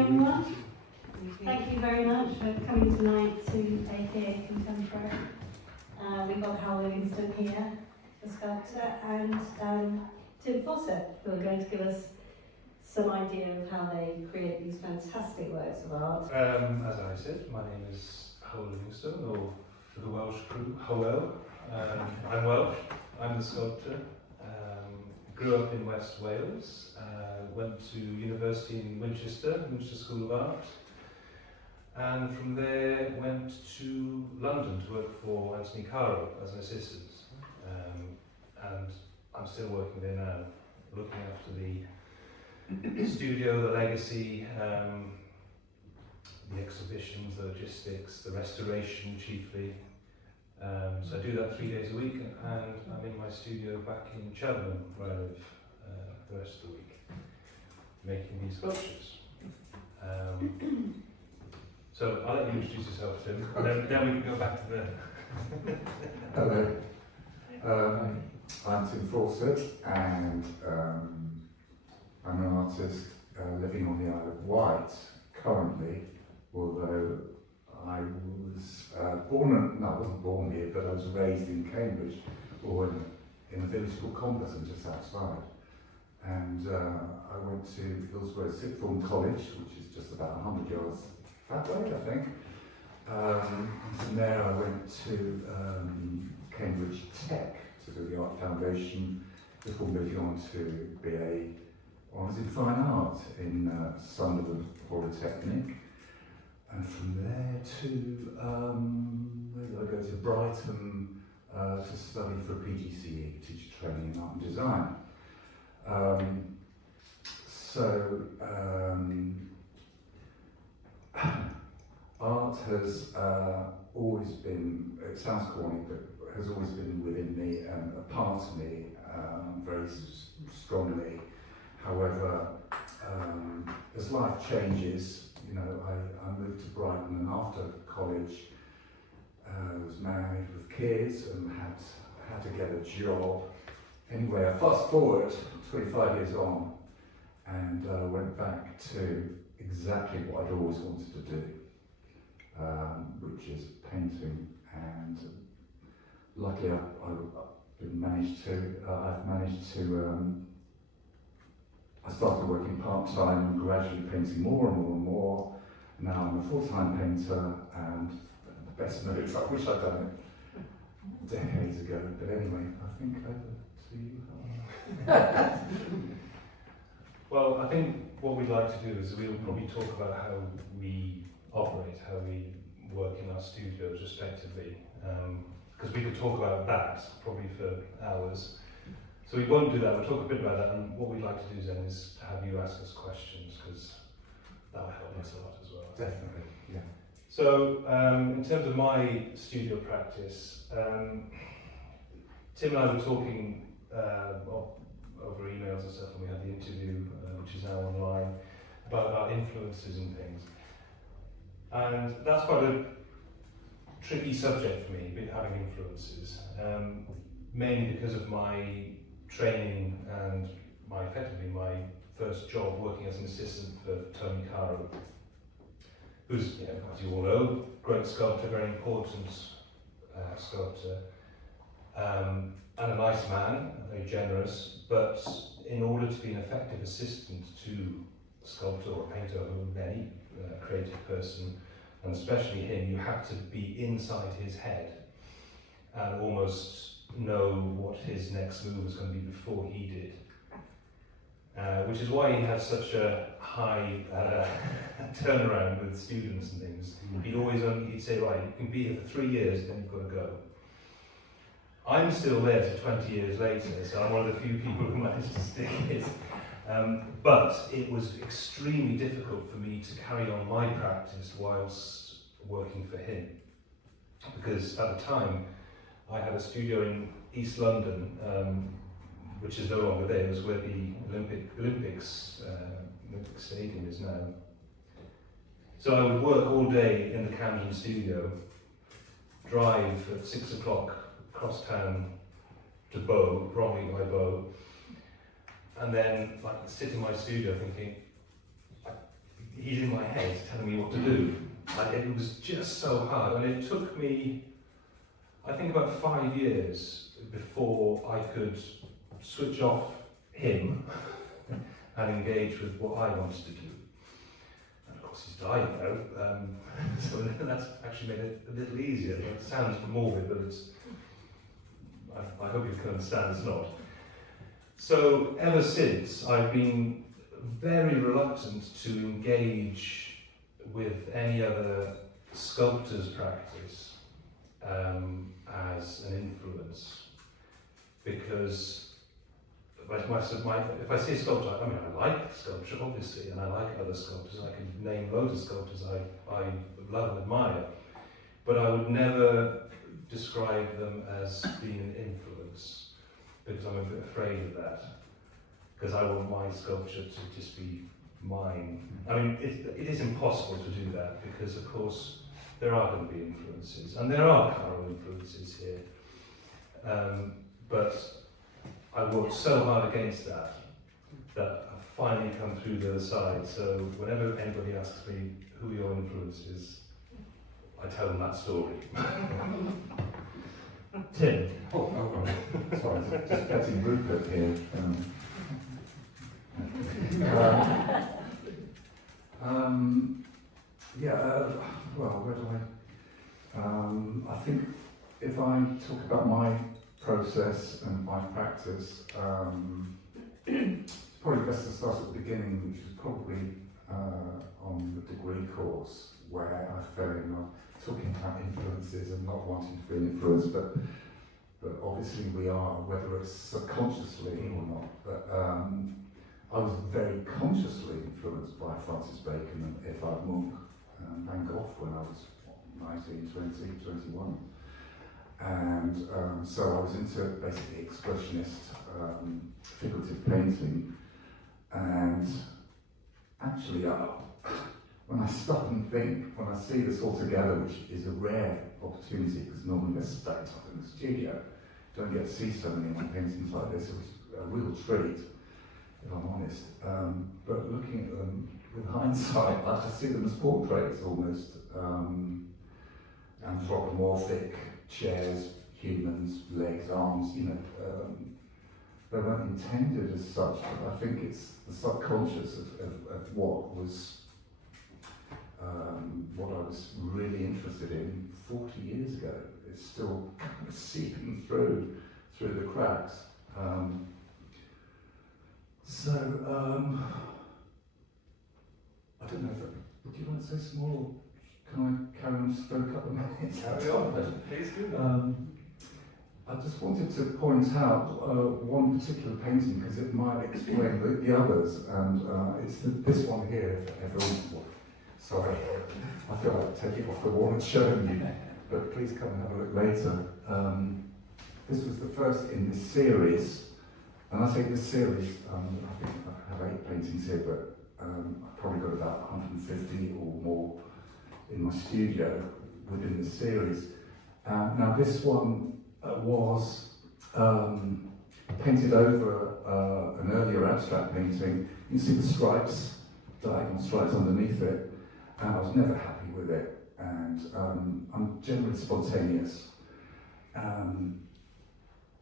everyone. Thank you very much for coming tonight to AKA Contemporary. We've got Hywel LIvingstone here, the sculptor, and Tim Fawcett, who are going to give us some idea of how they create these fantastic works of art. As I said, my name is Hywel LIvingstone, or for the Welsh crew, Hywel. I'm Welsh, I'm the sculptor. Grew up in West Wales, went to university in Winchester School of Art, and from there went to London to work for Anthony Caro as an assistant. And I'm still working there now, looking after the studio, the legacy, the exhibitions, the logistics, the restoration chiefly. So I do that 3 days a week, and I'm in my studio back in Cheltenham, where I live the rest of the week, making these sculptures. So I'll let you introduce yourself, Tim, and then we can go back to the... Hello, I'm Tim Fawcett, and I'm an artist living on the Isle of Wight currently, although I was I wasn't born here, but I was raised in Cambridge, or in a village called Compton, just outside. And I went to Hillsborough Sixth Form College, which is just about 100 yards that way, I think. From there I went to Cambridge Tech to do the Art Foundation, before moving on to BA Honours in Fine Art in Sunderland Polytechnic. And from there to, where did I go? To Brighton to study for a PGCE, Teacher Training in Art and Design. Art has always been, it sounds corny, but has always been within me and a part of me very strongly. However, as life changes, you know, I moved to Brighton, and after college was married with kids and had to get a job. Anyway, I fast forward 25 years on and went back to exactly what I'd always wanted to do, which is painting. And luckily I've managed to I started working part-time and gradually painting more and more and more. Now I'm a full-time painter, and the best minutes, I wish I'd done it decades ago. But anyway, I think over to you. Well, I think what we'd like to do is we'll probably talk about how we operate, how we work in our studios respectively, because we could talk about that probably for hours. So we won't do that, we'll talk a bit about that, and what we'd like to do then is to have you ask us questions, because that'll help us a lot as well. Definitely, yeah. So, in terms of my studio practice, Tim and I were talking over emails and stuff, and we had the interview, which is now online, about our influences and things. And that's quite a tricky subject for me, having influences, mainly because of my training and effectively my first job working as an assistant for Tony Caro, who's, you know, as you all know, great sculptor, very important sculptor, and a nice man, very generous, but in order to be an effective assistant to a sculptor or a painter or any creative person, and especially him, you have to be inside his head and almost know what his next move was going to be before he did. Which is why he had such a high turnaround with students and things. He'd say, right, you can be here for 3 years, then you've got to go. I'm still there to 20 years later, so I'm one of the few people who managed to stick it. But it was extremely difficult for me to carry on my practice whilst working for him. Because at the time, I had a studio in East London, which is no longer there. It was where the Olympic Stadium is now. So I would work all day in the Camden studio, drive at 6 o'clock across town to Bow, Bromley by Bow, and then sit in my studio thinking, he's in my head telling me what to do. It was just so hard, and it took me, I think, about 5 years before I could switch off him and engage with what I wanted to do. And of course he's died now, so that's actually made it a little easier. It sounds morbid, but I hope you can understand it's not. So ever since, I've been very reluctant to engage with any other sculptor's practice as an influence, because if I see a sculpture, I mean, I like sculpture obviously, and I like other sculptors. I can name loads of sculptors I love and admire, but I would never describe them as being an influence, because I'm a bit afraid of that, because I want my sculpture to just be mine. I mean, it is impossible to do that, because of course there are going to be influences, and there are Hywel influences here, but I worked so hard against that I've finally come through the other side. So whenever anybody asks me who your influence is, I tell them that story. Tim. Oh, sorry, just getting Rupert here. Well, where do I think if I talk about my process and my practice, it's probably best to start at the beginning, which is probably on the degree course, where I fell in love, talking about influences and not wanting to be an influence, but obviously we are, whether it's subconsciously or not. But I was very consciously influenced by Francis Bacon and Edvard Munch and Van Gogh when I was 19, 20, 21. And so I was into basically expressionist figurative painting. And actually, when I stop and think, when I see this all together, which is a rare opportunity, because normally they're stacked up in the studio, don't get to see so many of my paintings like this. It was a real treat, if I'm honest. But looking at them with hindsight, I see them as portraits almost, anthropomorphic chairs, humans, legs, arms, they weren't intended as such, but I think it's the subconscious of what was, what I was really interested in 40 years ago. It's still kind of seeping through the cracks. I don't know if, do you want to say some more? Can I carry on just for a couple of minutes? Carry on, please do. I just wanted to point out one particular painting, because it might explain the others, and it's this one here, if everyone. Sorry, I feel like taking it off the wall and showing you, but please come and have a look later. This was the first in this series, and I say this series, I think I have 8 paintings here, but I've probably got about 150 or more in my studio within the series. Now this one was painted over an earlier abstract painting. You can see the stripes, diagonal stripes underneath it, and I was never happy with it. And I'm generally spontaneous.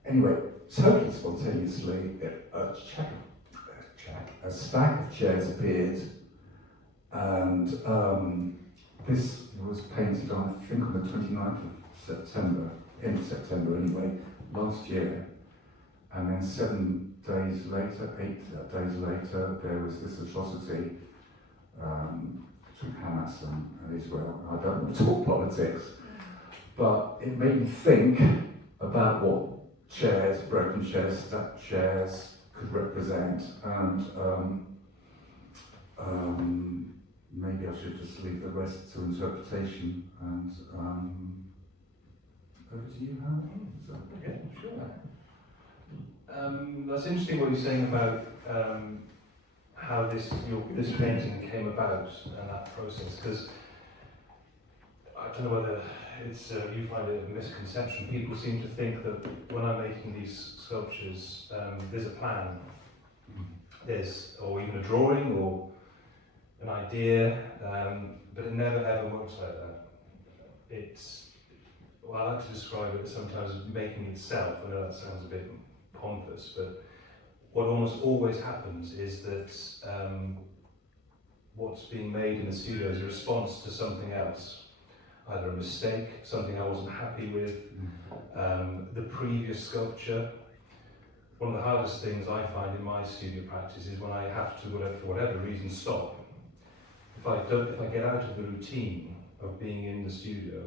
Anyway, totally spontaneously, a stack of chairs appeared, and this was painted on, I think, on the 29th of September, end of September anyway, last year. And then 7 days later, 8 days later, there was this atrocity between Hamas and Israel. I don't want to talk politics, but it made me think about what chairs, broken chairs, stacked chairs could represent, and maybe I should just leave the rest to interpretation. And over to you, Hannah. Yeah, sure. That's interesting what you're saying about how this painting came about and that process, because I don't know whether it's you find it a misconception. People seem to think that when I'm making these sculptures, there's a plan, or even a drawing or an idea, but it never ever works like that. Well, I like to describe it sometimes as making itself. I know that sounds a bit pompous, but what almost always happens is that what's being made in the studio is a response to something else. Either a mistake, something I wasn't happy with, the previous sculpture. One of the hardest things I find in my studio practice is when I have to, for whatever reason, stop. If I get out of the routine of being in the studio,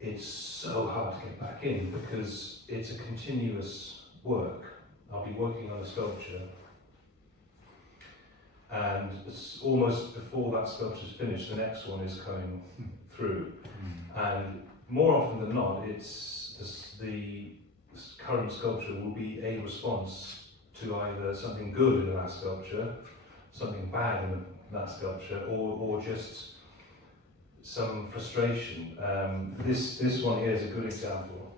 it's so hard to get back in because it's a continuous work. I'll be working on a sculpture, and it's almost before that sculpture's finished, the next one is coming through. And more often than not, it's the current sculpture will be a response to either something good in that sculpture, something bad in that sculpture, or just some frustration. This one here is a good example.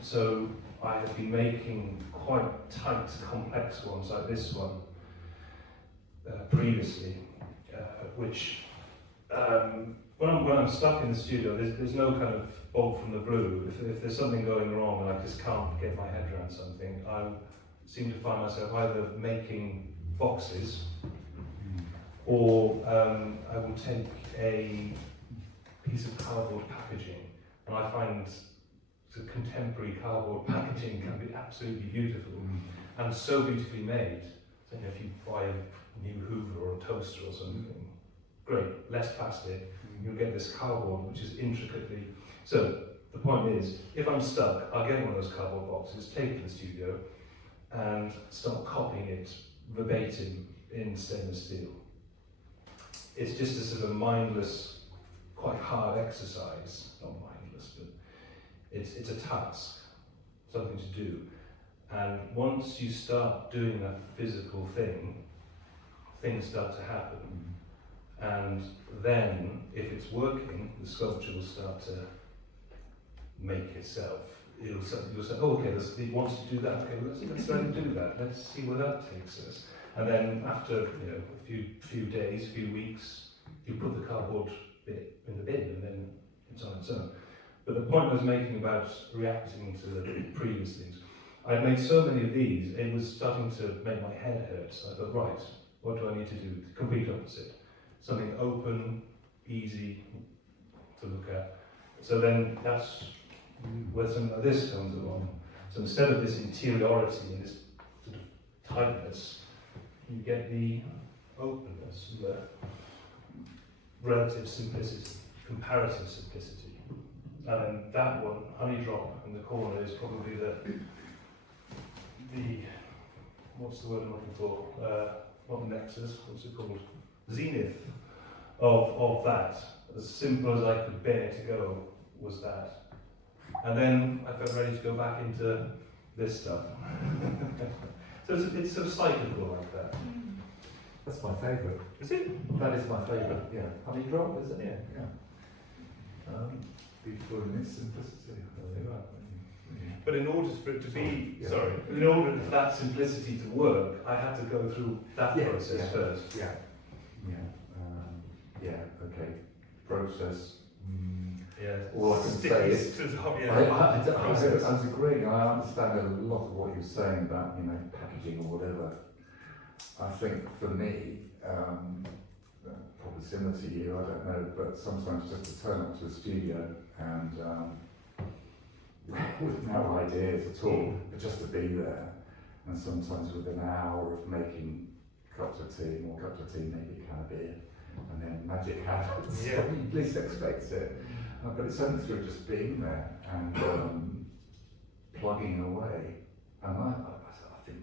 So I have been making quite tight, complex ones like this one previously, which when I'm stuck in the studio, there's no kind of bolt from the blue. If there's something going wrong and I just can't get my head around something, I seem to find myself either making boxes, or I will take a piece of cardboard packaging, and I find the contemporary cardboard packaging can be absolutely beautiful and so beautifully made. So if you buy a new Hoover or a toaster or something, great, less plastic, you'll get this cardboard which is intricately. So the point is, if I'm stuck, I'll get one of those cardboard boxes, take it to the studio, and start copying it verbatim in stainless steel. It's just a sort of mindless, quite hard exercise. Not mindless, but it's a task, something to do. And once you start doing that physical thing, things start to happen. And then, if it's working, the sculpture will start to make itself. You'll say, oh, okay, it wants to do that. Okay, well, let's let it do that. Let's see where that takes us. And then, after a few days, few weeks, you put the cardboard bit in the bin, and then it's on its own. But the point I was making about reacting to the previous things, I'd made so many of these, it was starting to make my head hurt. So I thought, right, what do I need to do? The complete opposite. Something open, easy to look at. So then that's where something like this comes along. So instead of this interiority and this sort of tightness, you get the openness, the relative simplicity, comparative simplicity. And then that one, honey drop in the corner, is probably the what's the word I'm looking for? Not the nexus, what's it called? Zenith of that. As simple as I could bear to go was that. And then I felt ready to go back into this stuff. So it's sort of cyclical like that. That's my favourite. Is it? That is my favourite, yeah. Honey drop, is it? Yeah. Beautiful in its simplicity. There you are. But in order for it to be, in order for that simplicity to work, I had to go through that process first. Yeah. Okay. Process. Yeah. All I can say is, to the hobby. I was agreeing. I understand a lot of what you're saying about packaging or whatever. I think for me, probably similar to you, I don't know, but sometimes just to turn up to the studio and with no ideas at all, but just to be there, and sometimes with an hour of making cups of tea, more cups of tea, maybe a can of beer, and then magic happens. Yeah. You least expect it. But it's only through just being there and plugging away. And I think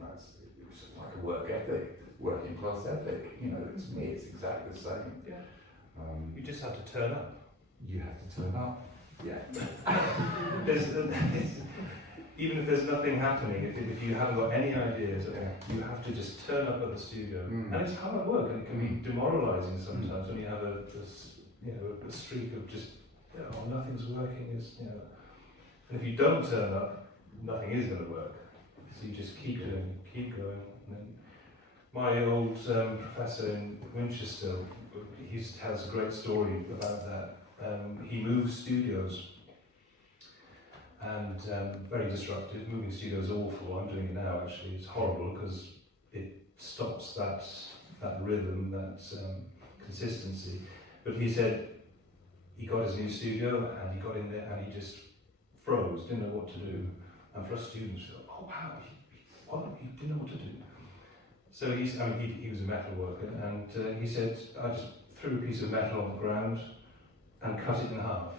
it's like a work ethic, working class ethic. To me it's exactly the same. Yeah. You just have to turn up. You have to turn up. Yeah. Even if there's nothing happening, if you haven't got any ideas, you have to just turn up at the studio. And it's hard work, and it can be demoralising sometimes when you have a streak of just, nothing's working. And if you don't turn up, nothing is going to work. So you just keep doing, keep going, and then My old professor in Winchester, he used to tell us a great story about that. He moved studios, and very disruptive. Moving studios is awful. I'm doing it now actually. It's horrible because it stops that rhythm, that consistency. But he said he got his new studio and he got in there and he just froze, didn't know what to do. And for us students, we thought, oh wow, he didn't know what to do. So he was a metal worker, and he said, I just threw a piece of metal on the ground and cut it in half,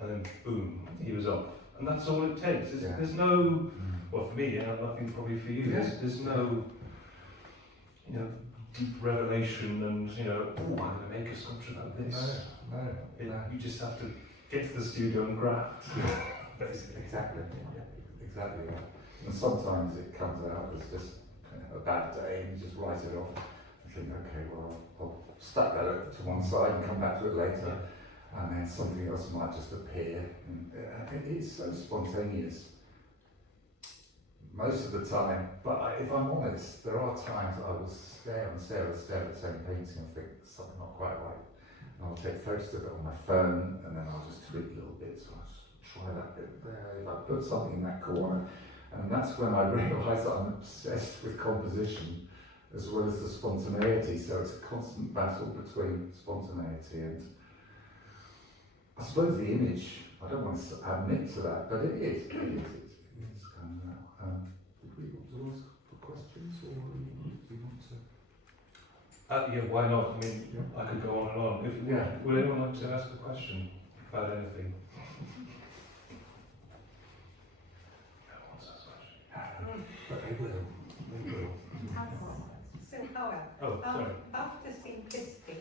and then boom, he was off. And that's all it takes. There's no, well for me, nothing probably for you, there's no, deep revelation and, oh, I'm going to make a sculpture about this. No. You just have to get to the studio and graft. Exactly. And sometimes it comes out as just a bad day and you just write it off and think, okay, well, I'll stack that to one side and come back to it later. And then something else might just appear. And it's so spontaneous most of the time. But if I'm honest, there are times I will stare at the same painting and think something not quite right. And I'll take photos of it on my phone and then I'll just tweak little bits. So I'll just try that bit there. If I put something in that corner. And that's when I realise that I'm obsessed with composition as well as the spontaneity. So it's a constant battle between spontaneity and, I suppose, the image. I don't want to admit to that, but it is. It is kind of that. Did we exhaust for questions, or do you want to? Yeah, why not? I mean, I could go on and on. Would anyone like to ask a question about anything? But they will. So, Hywel, Oh, sorry. after simplicity,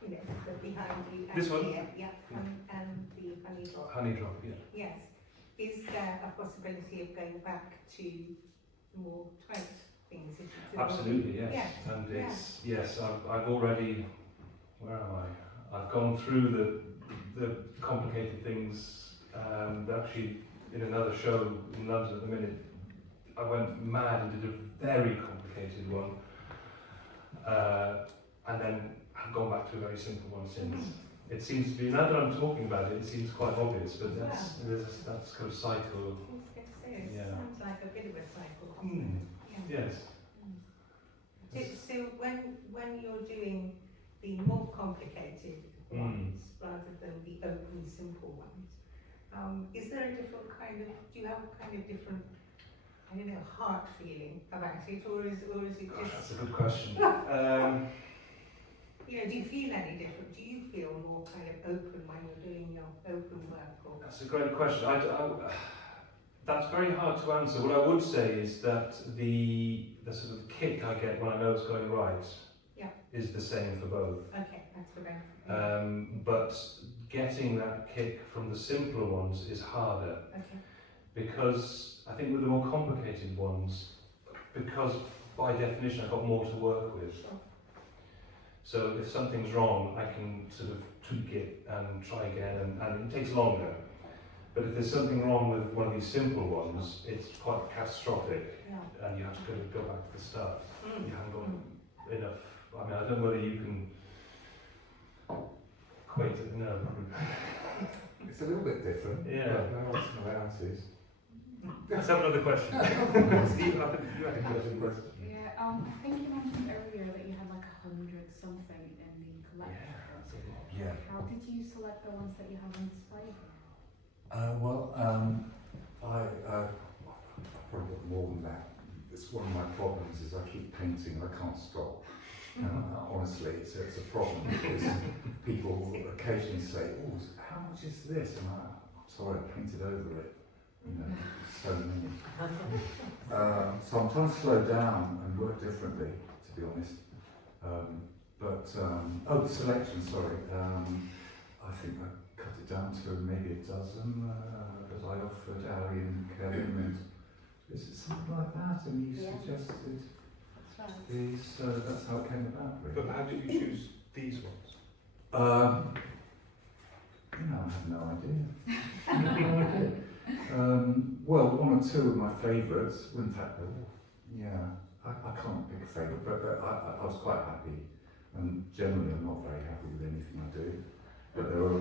the behind you, This one? and the honey drop. Honey drop, yeah. Yes. Is there a possibility of going back to more tight things? Absolutely, yes. And it's, yes, I've already, where am I? I've gone through the complicated things. Actually, in another show in London at the minute, I went mad and did a very complicated one, and then I've gone back to a very simple one since. It seems to be, now that I'm talking about it, it seems quite obvious, but that's kind of cycle. It sounds like a bit of a cycle. Yes. So when you're doing the more complicated ones rather than the open simple ones, is there a different kind of, do you have a kind of different, I don't know, heart feeling about it, or is it Gosh, just? that's a good question. Do you feel any different? Do you feel more kind of open when you're doing your open work? Or? That's a great question. That's very hard to answer. What I would say is that the sort of kick I get when I know it's going right is the same for both. Okay, that's what I'm. But getting that kick from the simpler ones is harder. Okay. Because I think with the more complicated ones, because by definition I've got more to work with. Sure. So if something's wrong, I can sort of tweak it and try again, and it takes longer. But if there's something wrong with one of these simple ones, it's quite catastrophic, and you have to go back to the start. You haven't got enough. I mean, I don't know whether you can equate it. No. It's a little bit different. Yeah. But there are similarities. Let's have another question. Stephen, I think you had a question. Yeah, I think you mentioned earlier that you had like 100 something in the collection. Yeah. How did you select the ones that you have on display here? I probably got more than that. It's one of my problems is I keep painting and I can't stop. Honestly, it's a problem because people occasionally say, "Oh, how much is this?" And I'm sorry, I painted over it. So many. So I'm trying to slow down and work differently, to be honest. The selection, sorry. I think I cut it down to maybe a dozen that I offered Ali and Kevin, and is it something like that? And you suggested these, so that's how it came about, really. But how did you choose these ones? I have no idea. Well, one or two of my favourites, in fact, I can't pick a favourite, but I was quite happy. And generally, I'm not very happy with anything I do. But there were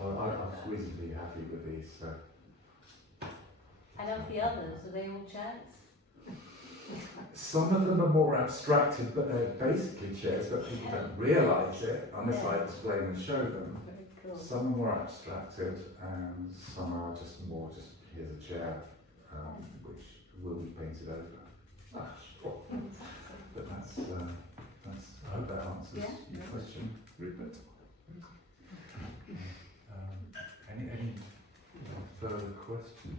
I was reasonably happy with these. So. And of the others, are they all chairs? Some of them are more abstracted, but they're basically chairs, but people don't realise it unless I explain and show them. Very cool. Some are more abstracted, and some are just here's a chair, which will be painted over. But that's I hope that answers your question, Rupert. Any further questions?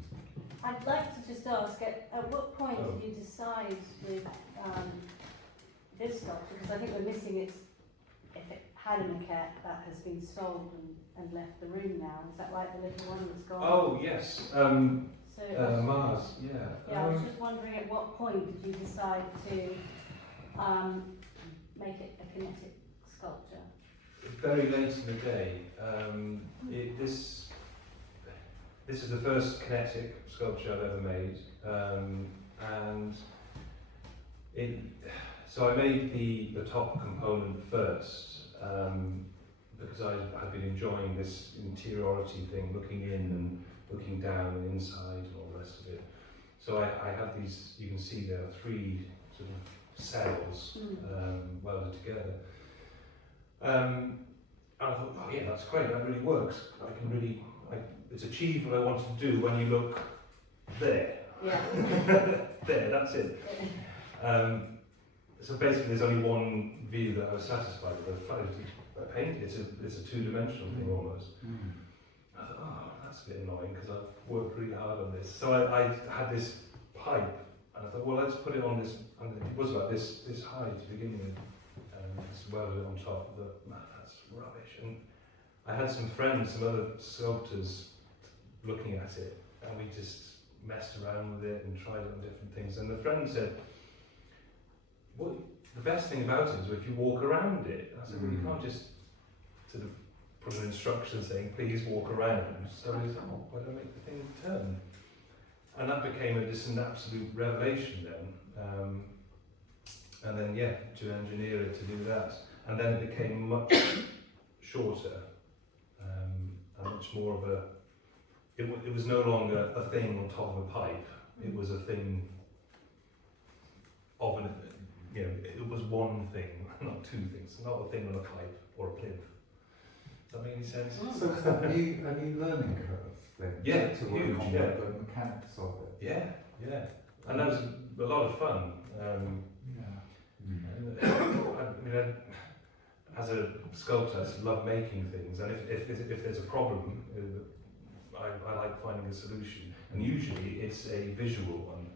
I'd like to just ask, at what point did you decide with this sculpture? Because I think we're missing its, if it had a maquette that has been sold and left the room now. Is that right, the little one that's gone? Oh, yes. So Mars, yeah. yeah, I was just wondering at what point did you decide to make it a kinetic sculpture? Very late in the day. This is the first kinetic sculpture I've ever made, and so I made the top component first because I had been enjoying this interiority thing, looking in and looking down and inside and all the rest of it. So I had these, you can see there are 3 sort of cells welded together. And I thought, oh yeah, that's great, that really works. It's achieved what I wanted to do when you look there. Yeah. There, that's it. So basically there's only one view that I was satisfied with. I painted it, it's a 2-dimensional thing almost. I thought, oh, that's a bit annoying because I've worked really hard on this. So I had this pipe, and I thought, well, let's put it on this, and it was about this high to begin with, and just welded it on top. I thought, man, that's rubbish. And I had some friends, some other sculptors, looking at it, and we just messed around with it and tried it on different things. And the friend said, well, the best thing about it is if you walk around it. I said, well, you can't just sort of put an instruction saying, please walk around. So he said, oh, why don't I make the thing turn? And that became just an absolute revelation then. And then, yeah, to engineer it to do that. And then it became much shorter, and much more of a, it was no longer a thing on top of a pipe. It was a thing of it was one thing, not 2 things. Not a thing on a pipe or a plinth. Does that make any sense? So is that a new learning curve then? Yeah, to work huge, on yeah. the mechanics of it. Yeah. And that was a lot of fun. As a sculptor, I just love making things, and if there's a problem, I like finding a solution. And usually it's a visual one.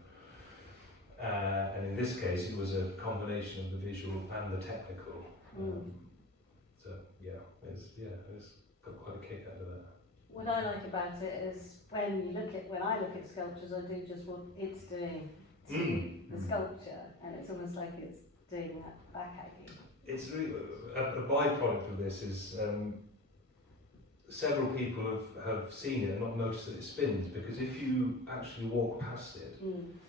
And in this case, it was a combination of the visual and the technical. So yeah, it's got quite a kick out of that. What I like about it is when I look at sculptures, I do just what it's doing to the sculpture, and it's almost like it's doing that back at you. It's really, a byproduct of this is several people have seen it and not noticed that it spins, because if you actually walk past it,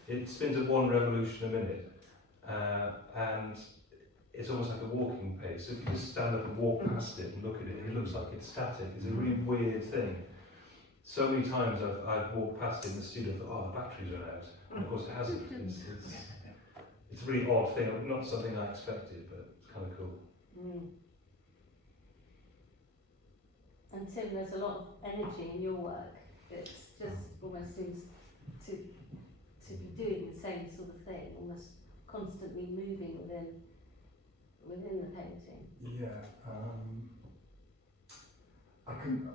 it spins at 1 revolution a minute, and it's almost like a walking pace. So if you just stand up and walk past it and look at it, it looks like it's static. It's a really weird thing. So many times I've walked past it in the studio and thought, oh, the batteries run out. And of course it hasn't. It's a really odd thing, not something I expected, but it's kind of cool. And Tim, there's a lot of energy in your work. It just almost seems to be doing the same sort of thing, almost constantly moving within the painting. Yeah, I can,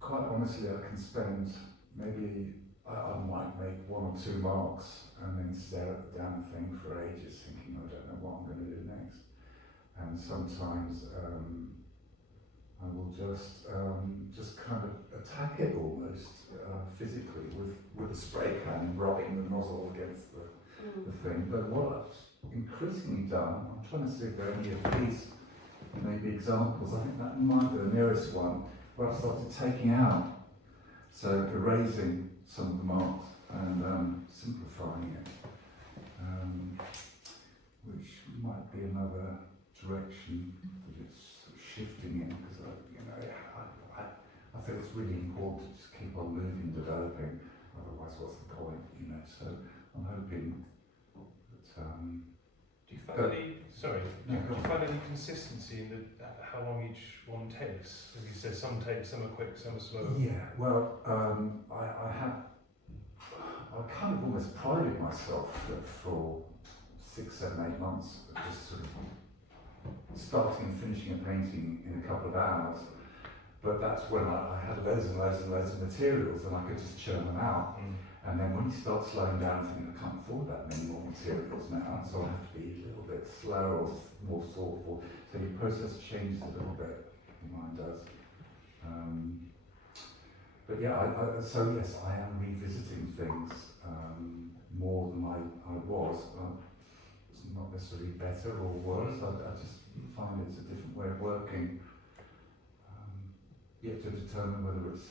quite honestly, I can spend maybe, I might make 1 or 2 marks and then stare at the damn thing for ages thinking, I don't know what I'm going to do next. And sometimes I will just kind of attack it almost physically with a spray can, rubbing the nozzle against the thing. But what I've increasingly done, I'm trying to see if there are any of these maybe examples. I think that might be the nearest one, where I've started taking out, so erasing some of the marks and simplifying it. which might be another direction that it's sort of shifting in, because I feel it's really important to just keep on moving, developing. Otherwise, what's the point? So I'm hoping that. Do you find do you find any consistency in how long each one takes? As you said, some are quick, some are slow. Yeah, well, I kind of almost prided myself that for 6, 7, 8 months, of just sort of starting and finishing a painting in a couple of hours. But that's when I had loads and loads and loads of materials, and I could just churn them out. And then when you start slowing down, thinking, I can't afford that many more materials now, so I have to be a little bit slower or more thoughtful. So your process changes a little bit, mine does. But yeah, so yes, I am revisiting things more than I was. It's not necessarily better or worse, I just find it's a different way of working. Yet to determine whether it's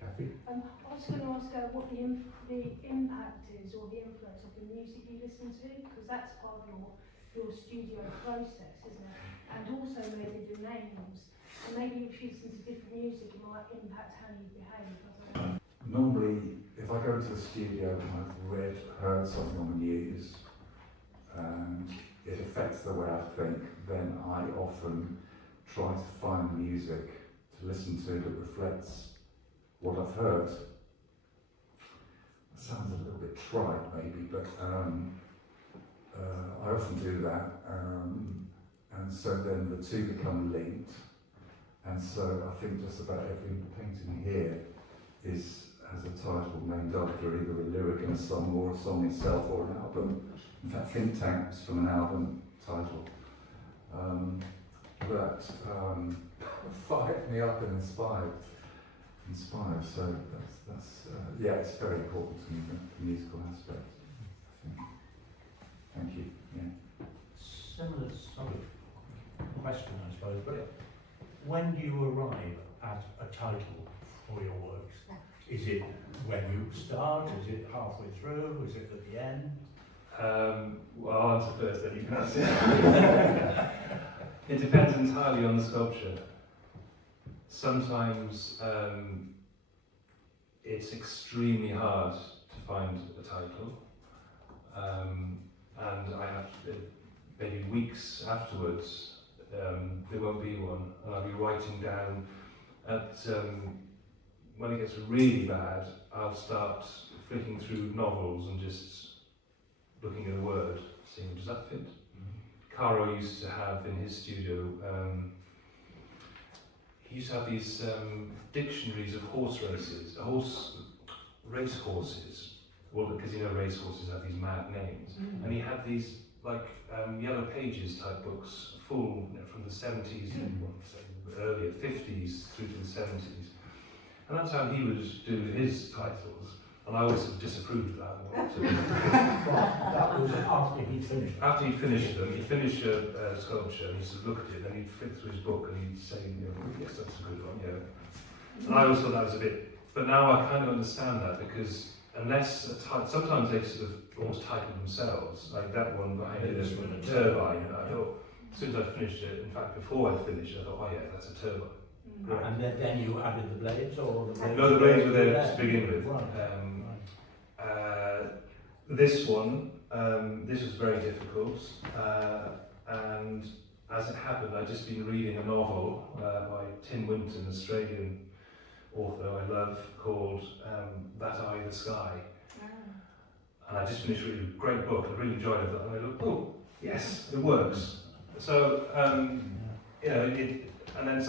Kathy? I was going to ask what the impact is or the influence of the music you listen to, because that's part of your studio process, isn't it? And also maybe the names. And maybe if you listen to different music, it might impact how you behave. I don't know. Normally, if I go into the studio and I've heard something on the news, and it affects the way I think, then I often try to find music to listen to that reflects what I've heard. It sounds a little bit trite maybe, but I often do that, and so then the two become linked, and so I think just about every painting here has a title named after either a lyric in a song or a song itself or an album. In fact, Think Tank's from an album title. That fired me up and inspired. So that's yeah, it's very important to me, the musical aspect. I think. Thank you. Yeah. Similar sort of question, I suppose, but when do you arrive at a title for your works? Is it when you start? Is it halfway through? Is it at the end? Well, I'll answer first, then you can answer. It depends entirely on the sculpture. Sometimes it's extremely hard to find a title, and I have to, maybe weeks afterwards there won't be one, and I'll be writing down when it gets really bad, I'll start flicking through novels and just looking at a word, seeing does that fit. Caro used to have in his studio, he used to have these dictionaries of horse races, race horses. Well, because race horses have these mad names, and he had these like yellow pages type books, full from the 70s, earlier 50s through to the 70s, and that's how he would do his titles. And I always sort of disapproved of that. That was after he'd finished. After he'd finished them, he'd finish a sculpture and he'd sort of look at it, and he'd flick through his book and he'd say, yes, that's a good one, And I always thought that was a bit, but now I kind of understand that, because unless sometimes they sort of almost title themselves, like that one behind it, a turbine. I thought, as soon as I finished it, in fact, before I finished, I thought, oh yeah, that's a turbine. And then you added the blades, or the blades? No, the blades were there to begin with. Right. This one, this was very difficult, and as it happened, I'd just been reading a novel by Tim Winton, an Australian author I love, called That Eye in the Sky. And I just finished reading a great book, I really enjoyed it, and I looked, oh, yes, it works. So, and then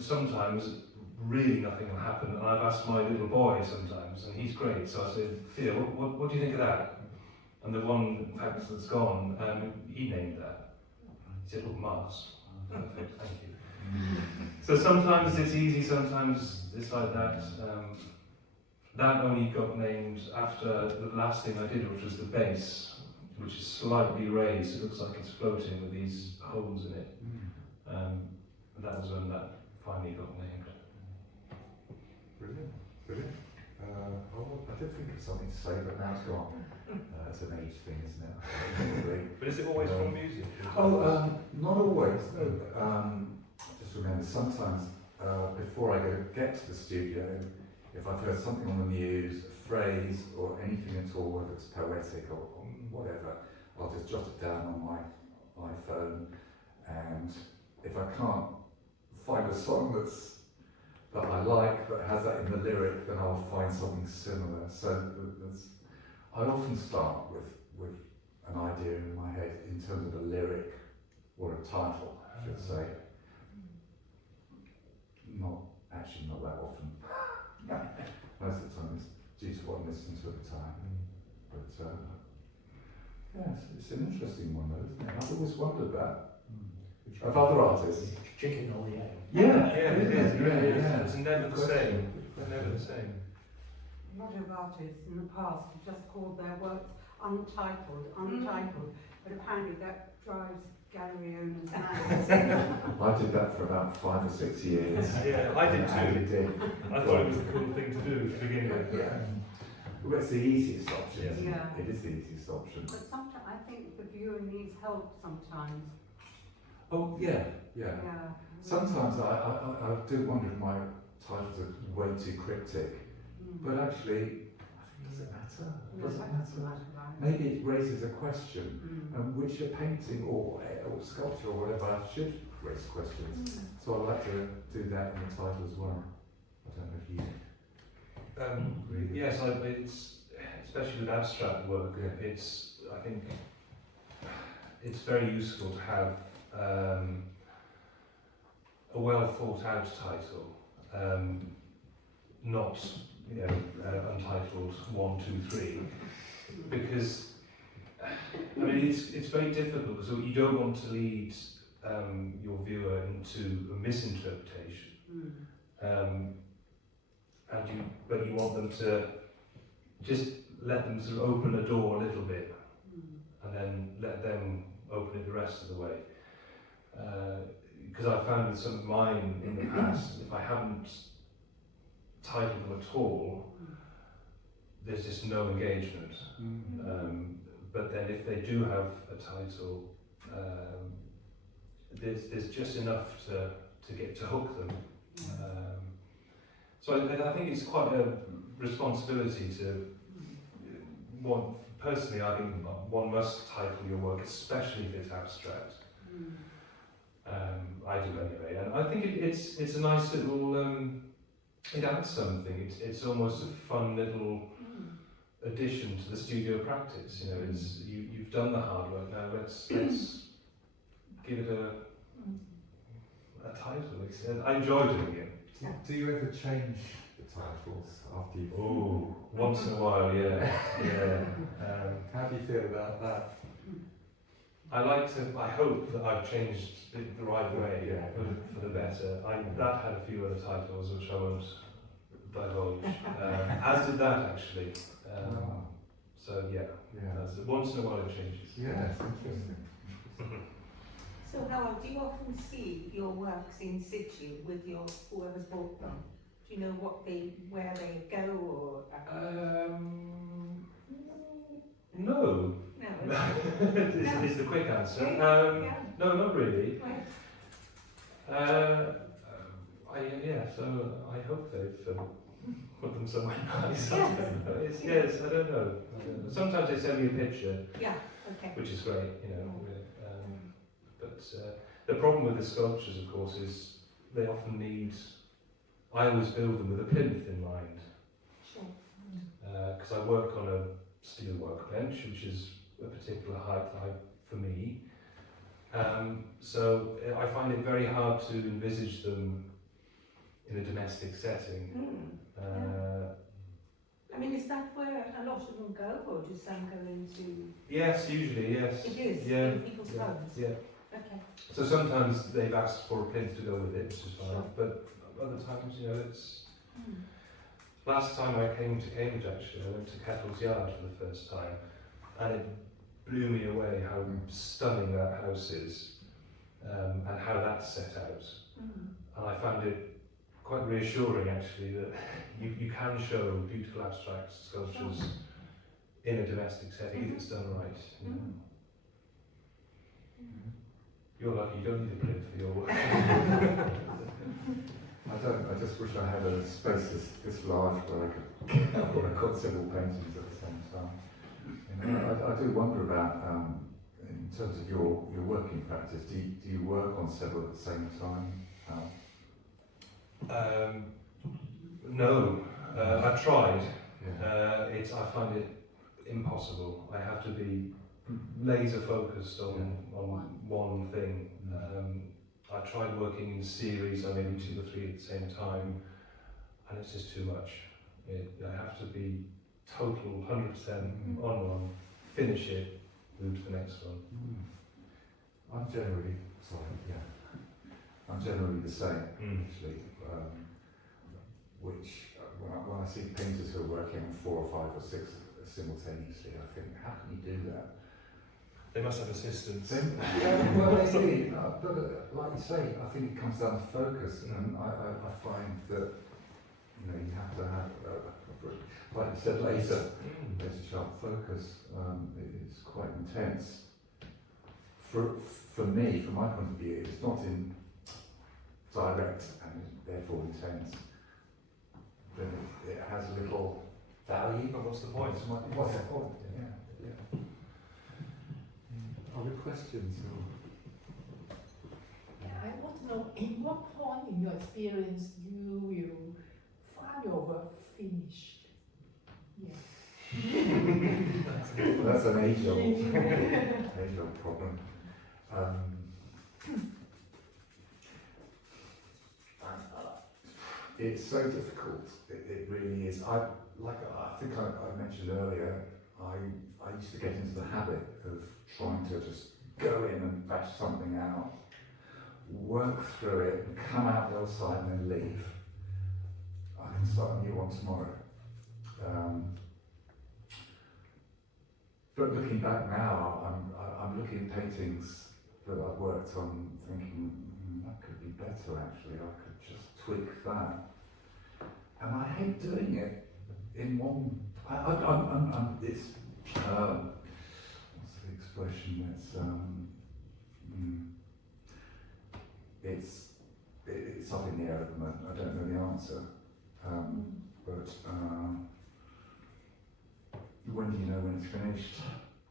sometimes really nothing will happen, and I've asked my little boy sometimes, and he's great, so I said, Theo, what do you think of that? And the one, in fact, that's gone, he named that. He said, oh, Mars. Perfect, thank you. So sometimes it's easy, sometimes it's like that. That only got named after the last thing I did, which was the base, which is slightly raised. It looks like it's floating with these holes in it. And that was when that finally got named. Brilliant. I did think of something to say, but now it's gone. It's an age thing, isn't it? But is it always from music? Not always. No. Just remember, sometimes before I get to the studio, if I've heard something on the news, a phrase or anything at all, whether it's poetic or whatever, I'll just jot it down on my iPhone. And if I can't find a song that I like, that has that in the lyric, then I'll find something similar. So I often start with an idea in my head in terms of a lyric or a title, I should say. Not that often. Most of the time it's due to what I'm listening to at the time. But yeah, it's an interesting one though, isn't it? I've always wondered that. Of other artists. Chicken or the egg? Yeah, it is. Yeah. It's never the same. They're never the same. A lot of artists in the past have just called their works untitled, but apparently that drives gallery owners mad. I did that for about 5 or 6 years. Yeah, I did And too. it did. I thought it was a cool thing to do to begin with. Yeah. Well, it's the easiest option, isn't Yeah. it? It is the easiest option. But sometimes I think the viewer needs help sometimes. Oh, yeah. Yeah. Sometimes I do wonder if my titles are way too cryptic, but actually, does it matter? Does it matter? Maybe it raises a question, which a painting or sculpture or whatever should raise questions. So I like to do that in the title as well. I don't know if you agree. Yes, it's especially with abstract work. I think it's very useful to have a well thought out title, not untitled 1, 2, 3, because I mean it's very difficult because you don't want to lead your viewer into a misinterpretation, but you want them to just let them sort of open a door a little bit, and then let them open it the rest of the way. Because I found with some of mine in the past, if I haven't titled them at all, there's just no engagement. But then if they do have a title, there's just enough to get to hook them. So I think it's quite a responsibility to personally I think one must title your work, especially if it's abstract. I do anyway, and I think it's a nice little, it adds something, it's almost a fun little addition to the studio practice, you've done the hard work, now let's give it a title. I enjoy doing it. Do you ever change the titles after you? Oh, once in a while, yeah. How do you feel about that? I hope that I've changed it the right way for the better. That had a few other titles which I won't divulge, as did that actually. So once in a while it changes. Yeah, it's interesting. So Hywel, do you often see your works in situ with whoever's bought them? Do you know where they go or? No. No. is the quick answer. No, not really. So I hope they've put them somewhere nice. Yes, I don't know. Sometimes they send me a picture, which is great, but the problem with the sculptures, of course, is they often need. I always build them with a plinth in mind, because I work on a steel workbench, which is a particular height for me. So I find it very hard to envisage them in a domestic setting. I mean, is that where a lot of them go, or do some go into? Yes, usually, yes. It is, Yeah. in people's homes? Yeah. Okay. So sometimes they've asked for a plinth to go with it, which is fine, Sure. but other times, it's... Last time I came to Cambridge, actually, I went to Kettle's Yard for the first time, and it blew me away how stunning that house is, and how that's set out. And I found it quite reassuring, actually, that you can show beautiful abstract sculptures in a domestic setting if it's done right. You know. You're lucky, you don't need a print for your work. I don't. I just wish I had a space this large where I could record several paintings at the same time. You know, I do wonder about, in terms of your working practice, do you work on several at the same time? No, I've tried. Yeah. I find it impossible. I have to be laser focused on one thing. I tried working in series, I maybe 2 or 3 at the same time, and it's just too much. I have to be total 100% on one, finish it, move to the next one. I'm generally the same, actually. Which when I see painters who are working on 4 or 5 or 6 simultaneously, I think, how can you do that? They must have assistants. Well, they do, but like you say, I think it comes down to focus, and I find that you have to have, like you said, laser sharp focus. It's quite intense. For me, from my point of view, it's not in direct and therefore intense. Then it has a little value. But what's the point? What's the point? Yeah. Other questions? I want to know, in what point in your experience you will find your work finished? That's an age-old problem. It's so difficult. It really is. I think I mentioned earlier, I used to get into the habit of trying to just go in and bash something out, work through it, and come out the other side and then leave. I can start a new one tomorrow. But looking back now, I'm looking at paintings that I've worked on, thinking that could be better. Actually, I could just tweak that. And I hate doing it in one. It's what's the expression? It's up in the air at the moment. I don't know the answer. But when do you know when it's finished?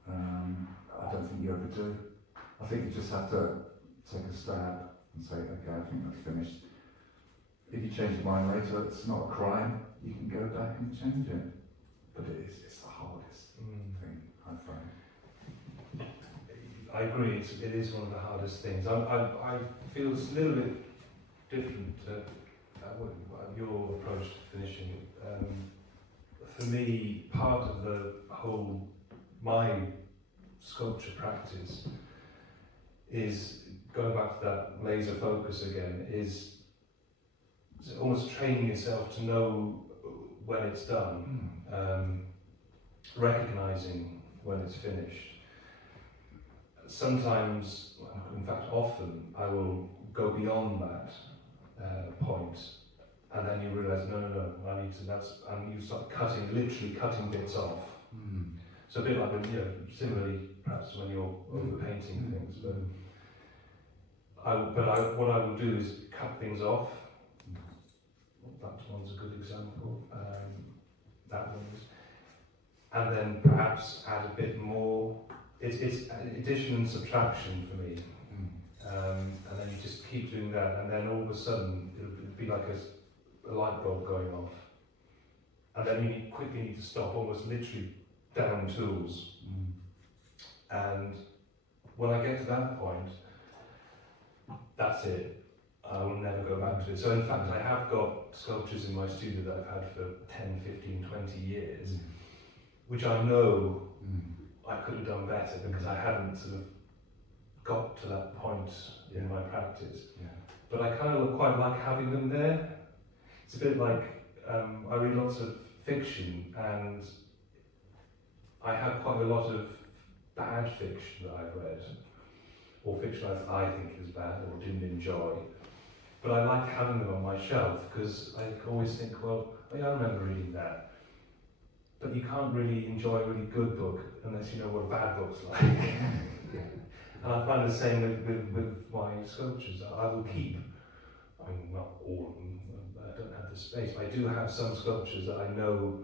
I don't think you ever do. I think you just have to take a stab and say, okay, I think that's finished. If you change your mind later, it's not a crime. You can go back and change it. But it's the hardest thing, I find. I agree, it is one of the hardest things. I feel it's a little bit different to your approach to finishing. For me, part of my sculpture practice is, going back to that laser focus again, is almost training yourself to know when it's done, recognizing when it's finished. Sometimes, in fact often, I will go beyond that point, and then you realise, no, I need to, and you start literally cutting bits off. So a bit like, similarly perhaps when you're overpainting things, what I will do is cut things off. That one's a good example. That one is, and then perhaps add a bit more. It's addition and subtraction for me, and then you just keep doing that, and then all of a sudden it'll be like a light bulb going off, and then you quickly need to stop, almost literally down tools. And when I get to that point, that's it. I will never go back to it. So in fact, I have got sculptures in my studio that I've had for 10, 15, 20 years, which I know I could have done better because I hadn't sort of got to that point in my practice. But I kind of quite like having them there. It's a bit like, I read lots of fiction, and I have quite a lot of bad fiction that I've read, or fiction I think is bad or didn't enjoy. But I like having them on my shelf because I always think, well, I remember reading that. but you can't really enjoy a really good book unless you know what a bad book's like. And I find the same with my sculptures. I will keep, I mean, not all of them, I don't have the space, but I do have some sculptures that I know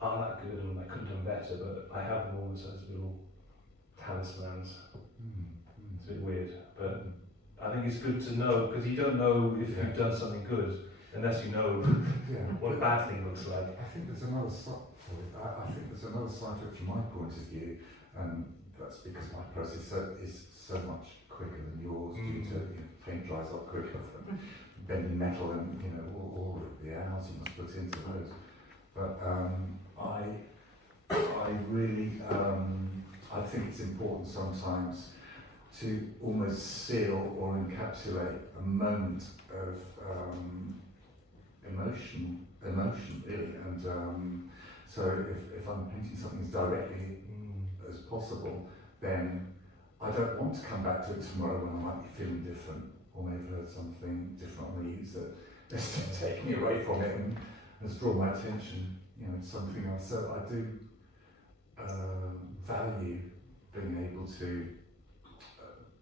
are that good and I could have done better, but I have them almost as little talismans. It's a bit weird, but I think it's good to know, because you don't know if you've done something good unless you know what a bad thing looks like. I think there's another side. I think there's another side to it from my point of view, and that's because my process is so much quicker than yours. Due to paint dries up quicker than bending metal, and all of the hours you must put into those. But I really I think it's important sometimes to almost seal or encapsulate a moment of emotion really, and so if I'm painting something as directly as possible, then I don't want to come back to it tomorrow when I might be feeling different, or maybe I've heard something different on the news that has taken me away from it and has drawn my attention, to something else. So I do value being able to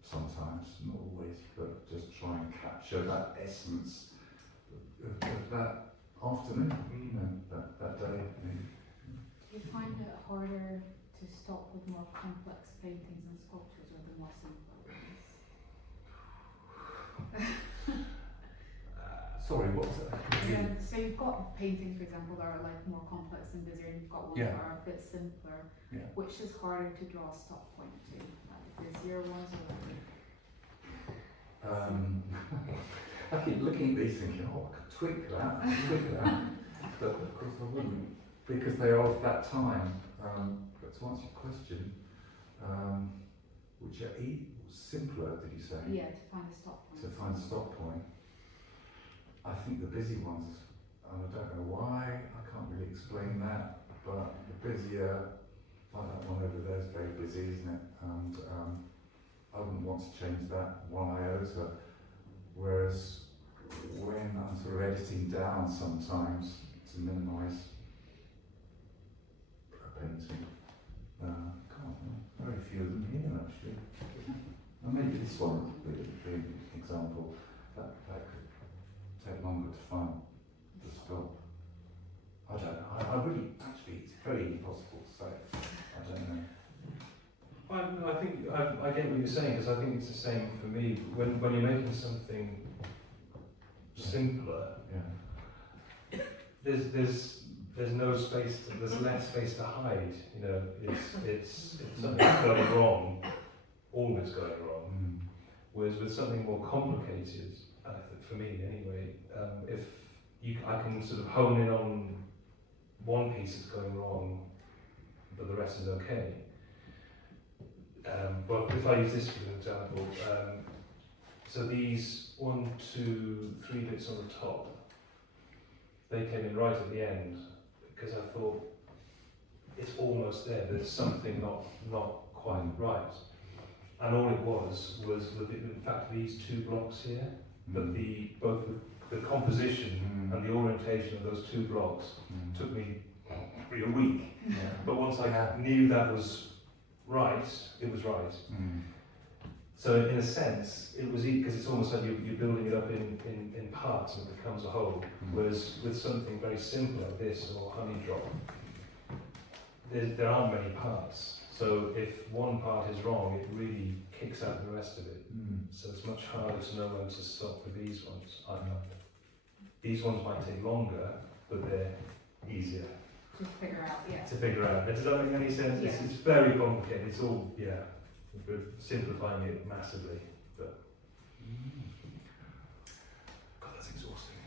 sometimes, not always, but just try and capture that essence of that afternoon, that day. Do you find it harder to stop with more complex paintings and sculptures, or the more simpler ones? Sorry, what was that? So you've got paintings, for example, that are like more complex and busier, and you've got ones that are a bit simpler. Yeah. Which is harder to draw a stop point to, like the busier ones or I keep looking at these thinking, I could tweak that, but of course I wouldn't, because they are of that time. But to answer your question, which are simpler, did you say? yeah, to find a stop point. To find a stop point. I think the busy ones, and I don't know why, I can't really explain that, but the busier, like that one over there is very busy, isn't it? And I wouldn't want to change that one iota. Whereas when I'm sort of editing down sometimes to minimise a painting, very few of them here actually. And maybe this one would be an example that could take longer to find the sculpt. I don't know. I really, actually, it's very impossible to say. I don't know. I think I get what you're saying, because I think it's the same for me. When you're making something simpler, there's no space. There's less space to hide. It's if something's going wrong, always going wrong. Whereas with something more complicated, for me anyway, I can sort of hone in on one piece that's going wrong, but the rest is okay. But if I use this for an example, so these 1, 2, 3 bits on the top, they came in right at the end, because I thought it's almost there. There's something not quite right, and all it was in fact these 2 blocks here. But both the composition and the orientation of those 2 blocks took me probably a week. But once I knew that was right, it was right. So in a sense, it was easy, because it's almost like you're building it up in parts and it becomes a whole. Whereas with something very simple like this, or honey drop, there aren't many parts. So if one part is wrong, it really kicks out the rest of it. So it's much harder to know when to stop with these ones, I find. These ones might take longer, but they're easier To figure out, to figure out. Does that make any sense? Yeah. It's very complicated. It's all, we're simplifying it massively. But God, that's exhausting.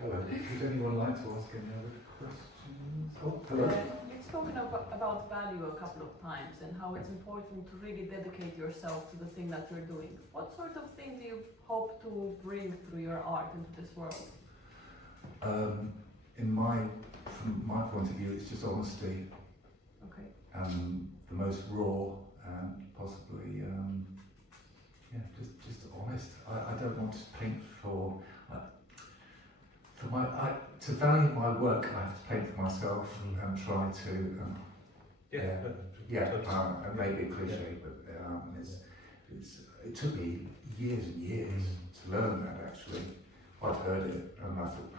Hello. Would anyone like to ask any other questions? Oh, hello. You've spoken about value a couple of times and how it's important to really dedicate yourself to the thing that you're doing. What sort of thing do you hope to bring through your art into this world? From my point of view, it's just honesty. Okay. The most raw and possibly, just honest. I don't want to paint to value my work, I have to paint it myself and try to. It may be a cliche, but it took me years and years to learn that. Actually, I'd heard it, and I thought,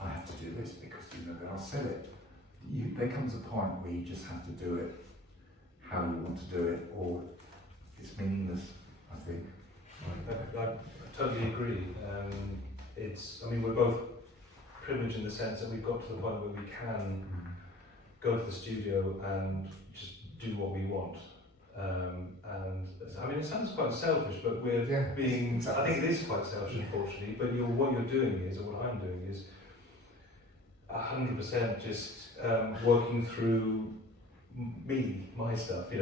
I have to do this because then I said it. There comes a point where you just have to do it how you want to do it, or it's meaningless, I think. I totally agree. We're both privileged in the sense that we've got to the point where we can go to the studio and just do what we want. It sounds quite selfish, but we're being. I think it is quite selfish, unfortunately. But what you're doing is, or what I'm doing is, 100% just working through my stuff. I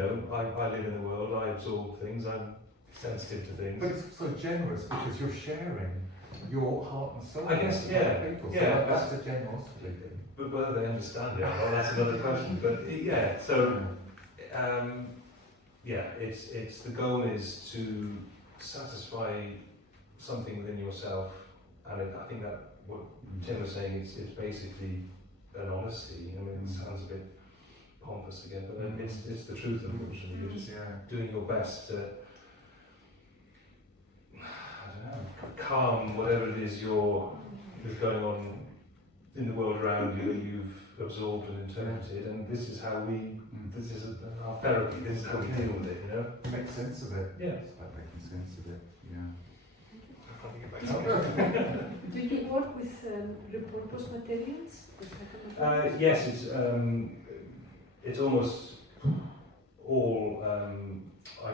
live in the world. I absorb things. I'm sensitive to things. But it's so generous because you're sharing your heart and soul. I guess, with other people. yeah. So that's the generosity thing. But whether they understand it, well, that's another question. But it's the goal is to satisfy something within yourself, and I think that what Tim was saying is it's basically an honesty. It sounds a bit pompous again, but it's the truth. Unfortunately, you're just doing your best to, calm whatever it is is going on in the world around you that you've absorbed and interpreted, and this is how this is our therapy, this is how we deal with it, Make sense of it. Yes. It's about making sense of it, Do you work with repurposed materials? Yes, it's almost all, I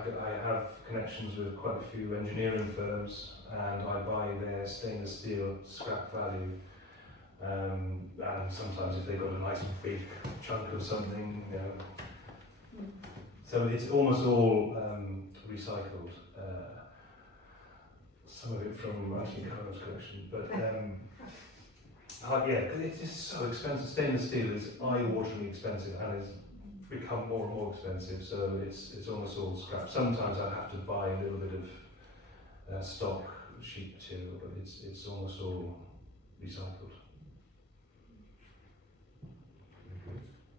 have connections with quite a few engineering firms, and I buy their stainless steel scrap value. And sometimes if they've got a nice big chunk of something, So it's almost all recycled. Some of it from actually Carol's collection, but because it's just so expensive. Stainless steel is eye-wateringly expensive and has become more and more expensive. So it's almost all scrap. Sometimes I have to buy a little bit of stock sheet material, but it's almost all recycled.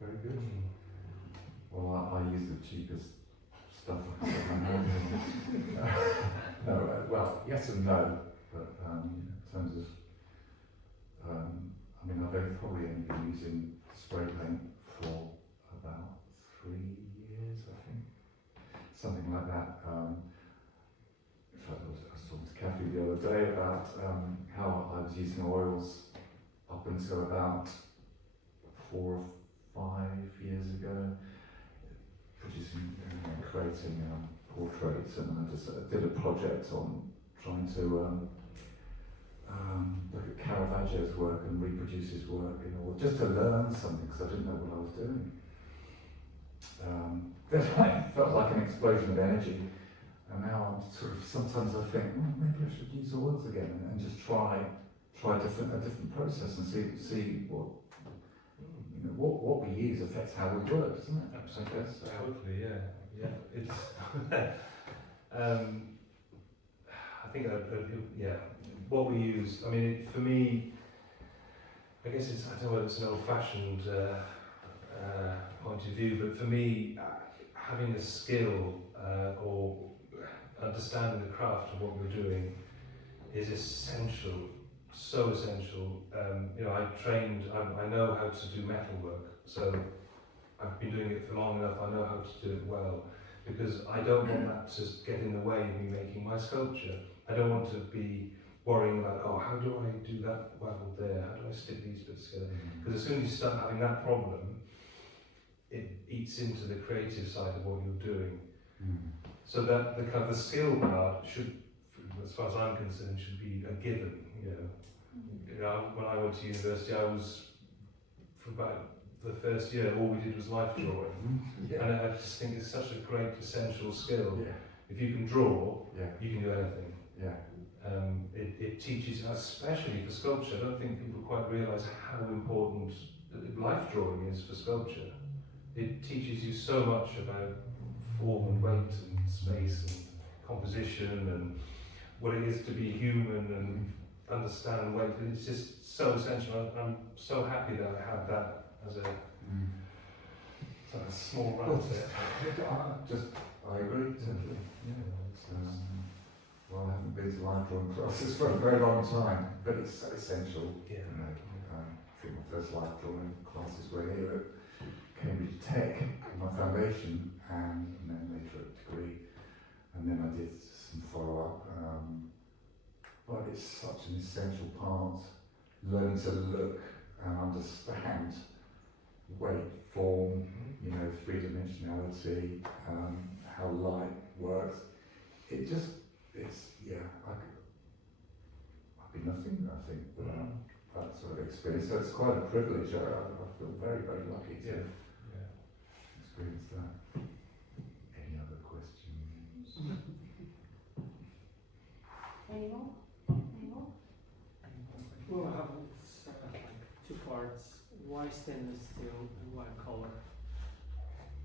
Very good. Well, I use the cheapest stuff I can get my hands on. Well, yes and no, but in terms of, I've probably only been using spray paint for about 3 years, I think. Something like that. In fact, I was talking to Kathy the other day about how I was using oils up until about 4 or 5 years ago, producing, creating portraits, and I just did a project on trying to look at Caravaggio's work and reproduce his work, just to learn something, because I didn't know what I was doing. Then I felt like an explosion of energy, and now I'm sometimes I think, maybe I should use oils again, and just try a different process and see what we use affects how we work, doesn't it? Absolutely, totally, yeah. It's I think what we use. For me, I guess I don't know whether it's an old-fashioned point of view, but for me, having a skill or understanding the craft of what we're doing is essential. So essential. I know how to do metal work, so I've been doing it for long enough. I know how to do it well, because I don't want that to get in the way of me making my sculpture. I don't want to be worrying about, how do I do that well there? How do I stick these bits together? Because as soon as you start having that problem, it eats into the creative side of what you're doing. So that the skill part should, as far as I'm concerned, should be a given. When I went to university, I was, for about the first year, all we did was life drawing. And I just think it's such a great essential skill. If you can draw, you can do anything. It teaches, especially for sculpture, I don't think people quite realise how important life drawing is for sculpture. It teaches you so much about form and weight and space and composition and what it is to be human and understand weight. It's just so essential. I'm so happy that I had that as a sort of small rant I agree totally. Yeah, it's, well, I haven't been to live drawing classes for a very long time, but it's so essential. Yeah. You know, I think my first live drawing classes were here at Cambridge Tech, my foundation, and then later at degree, and then I did some follow-up. But it's such an essential part, learning to look and understand weight, form, you know, three-dimensionality, how light works. It just, I'd be nothing, I think, without that sort of experience. So it's quite a privilege. I feel very, very lucky to experience that. Any other questions? Any more? Well, I have like two parts. Why stainless steel and why color?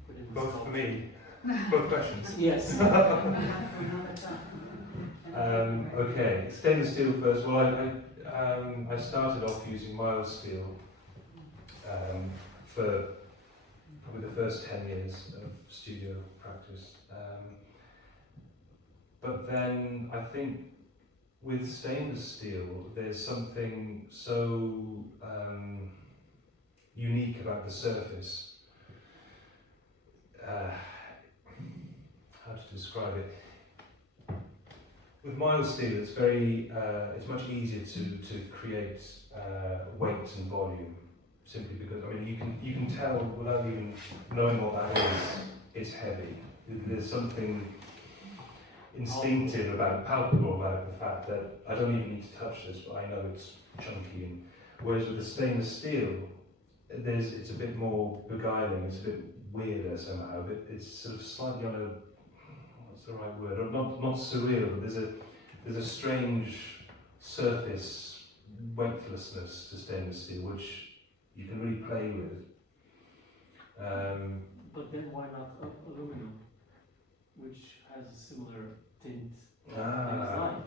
Within the Both for sculpture? me. Both questions. Yes. Okay, stainless steel first. Well, I started off using mild steel for probably the first 10 years of studio practice. But then I think with stainless steel, there's something so unique about the surface. How to describe it? With mild steel, it's it's much easier to create weight and volume, simply because you can tell without even knowing what that is. It's heavy. There's something instinctive palpable about the fact that I don't even need to touch this, but I know it's chunky. And whereas with the stainless steel, it's a bit more beguiling. It's a bit weirder somehow. It's sort of slightly on a, what's the right word? Or not surreal, but there's a strange surface weightlessness to stainless steel, which you can really play with. But then why not aluminum, which has a similar tint?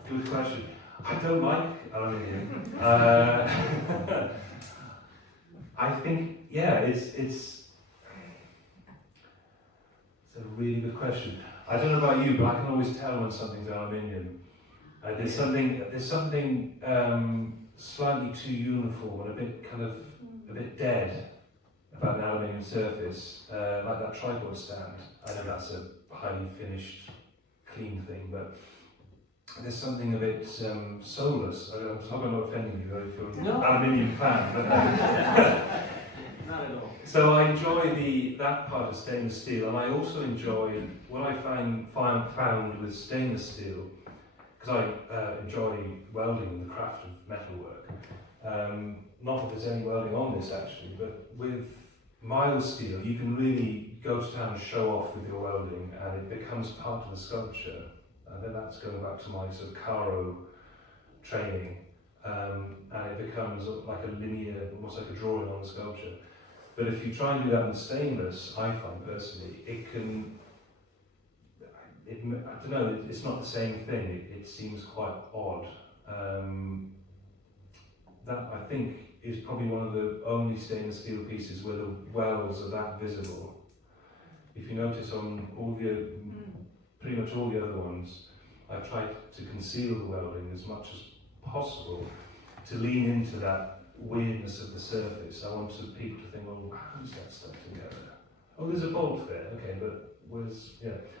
Good question. I don't like aluminium. I think, it's a really good question. I don't know about you, but I can always tell when something's aluminium. There's something slightly too uniform and a bit dead about an aluminium surface, like that tripod stand. I know that's a highly finished, clean thing, but there's something a bit soulless. I'm probably not offending you if you're an aluminium fan, but not at all. so I enjoy that part of stainless steel, and I also enjoy what I found with stainless steel, because I enjoy welding and the craft of metalwork. Not that there's any welding on this actually, but with mild steel you can really go to town and show off with your welding, and it becomes part of the sculpture. And then that's going back to my sort of Caro training, and it becomes like a linear, almost like a drawing on the sculpture. But if you try and do that in stainless, I find personally, I don't know, it's not the same thing. It seems quite odd. That I think is probably one of the only stainless steel pieces where the wells are that visible. If you notice on pretty much all the other ones, I've tried to conceal the welding as much as possible, to lean into that weirdness of the surface. I want people to think, well, how does that stuff together? Oh, there's a bolt there, okay, but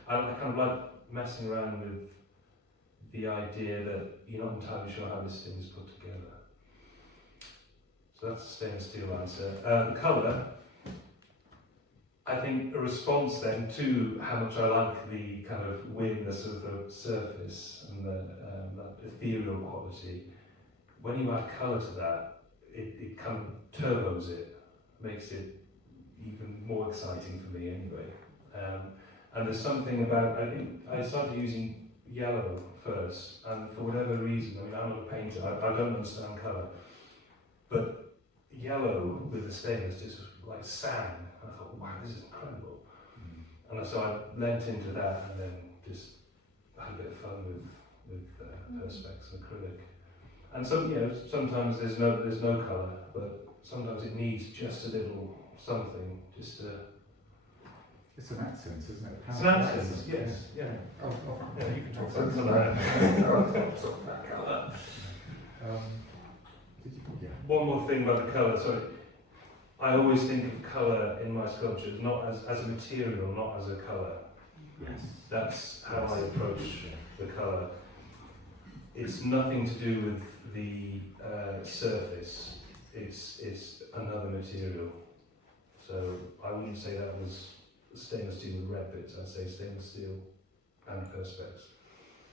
I kind of like messing around with the idea that you're not entirely sure how this thing is put together. So that's the stainless steel answer. The colour, I think a response then to how much I like the kind of weirdness of the surface and that ethereal quality. When you add colour to that, it kind of turbos it, makes it even more exciting for me anyway. And there's something about, I think I started using yellow first, and for whatever reason, I'm not a painter, I don't understand colour, but yellow with the stainless just like sang. I thought, wow, this is incredible. And so I lent into that, and then just had a bit of fun with perspex and acrylic. And sometimes there's no colour, but sometimes it needs just a little something, just to. It's an accent, isn't it? It's an accent, yes, yeah. Oh, Yeah, you can talk Accents about are that. talk about colour. Yeah. One more thing about the colour, sorry. I always think of colour in my sculptures not as a material, not as a colour. Yes. That's how I approach the colour. It's nothing to do with the surface. It's another material. So I wouldn't say that was stainless steel with red bits. I'd say stainless steel and perspex.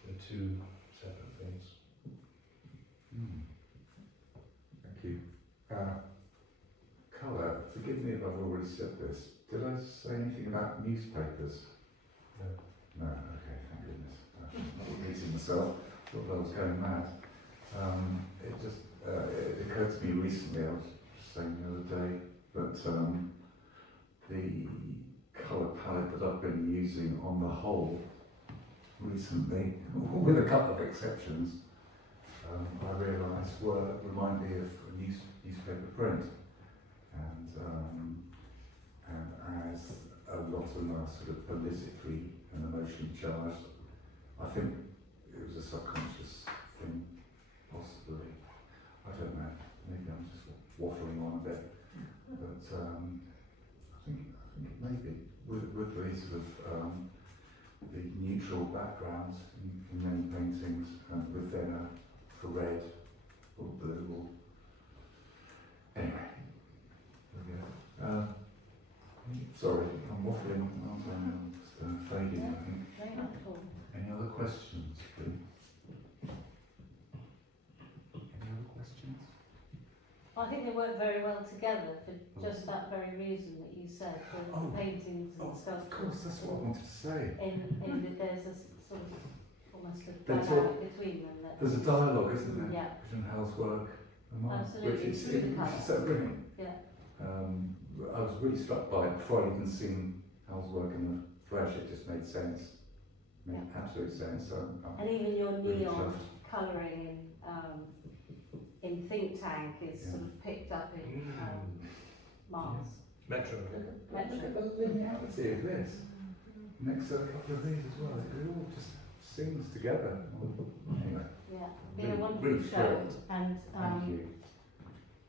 They're two separate things. Thank you. Colour, forgive me if I've already said this. Did I say anything about newspapers? No. No, okay, thank goodness. I'm not repeating myself, thought I was going mad. It occurred to me recently, I was just saying the other day, that the colour palette that I've been using on the whole recently, with a couple of exceptions, I realised remind me of a newspaper print. And as a lot of them are sort of politically and emotionally charged, I think it was a subconscious thing, possibly. I don't know, maybe I'm just waffling on a bit. But I think it may be, with the sort of the neutral backgrounds in many paintings, and within a red or blue or anyway. Sorry, I'm waffling, I'm just fading, I think. Very much cool. Any other questions, please? Any other questions? Well, I think they work very well together for just that very reason that you said, the Oh. paintings and Of stuff. course, that's what I wanted to say. In that there's a sort of almost a They dynamic between them. That There's a dialogue, isn't there? Yeah. Between Hywel's work and mine. Absolutely, Which is, through the colour. which is so brilliant. Yeah. I was really struck by it before I even seen Hywel's work in the flesh. It just made sense. Made absolute sense. So And even your really neon chuffed. colouring in Think Tank is sort of picked up in Mars. Metro. Look at the linearity of this. Next to a couple of these as well. It all just sings together. Anyway. Yeah, been a Really- wonderful really show thrilled. and Thank you.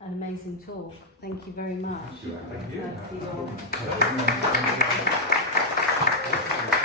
an amazing talk. Thank you very much. Thank you. For your Thank you.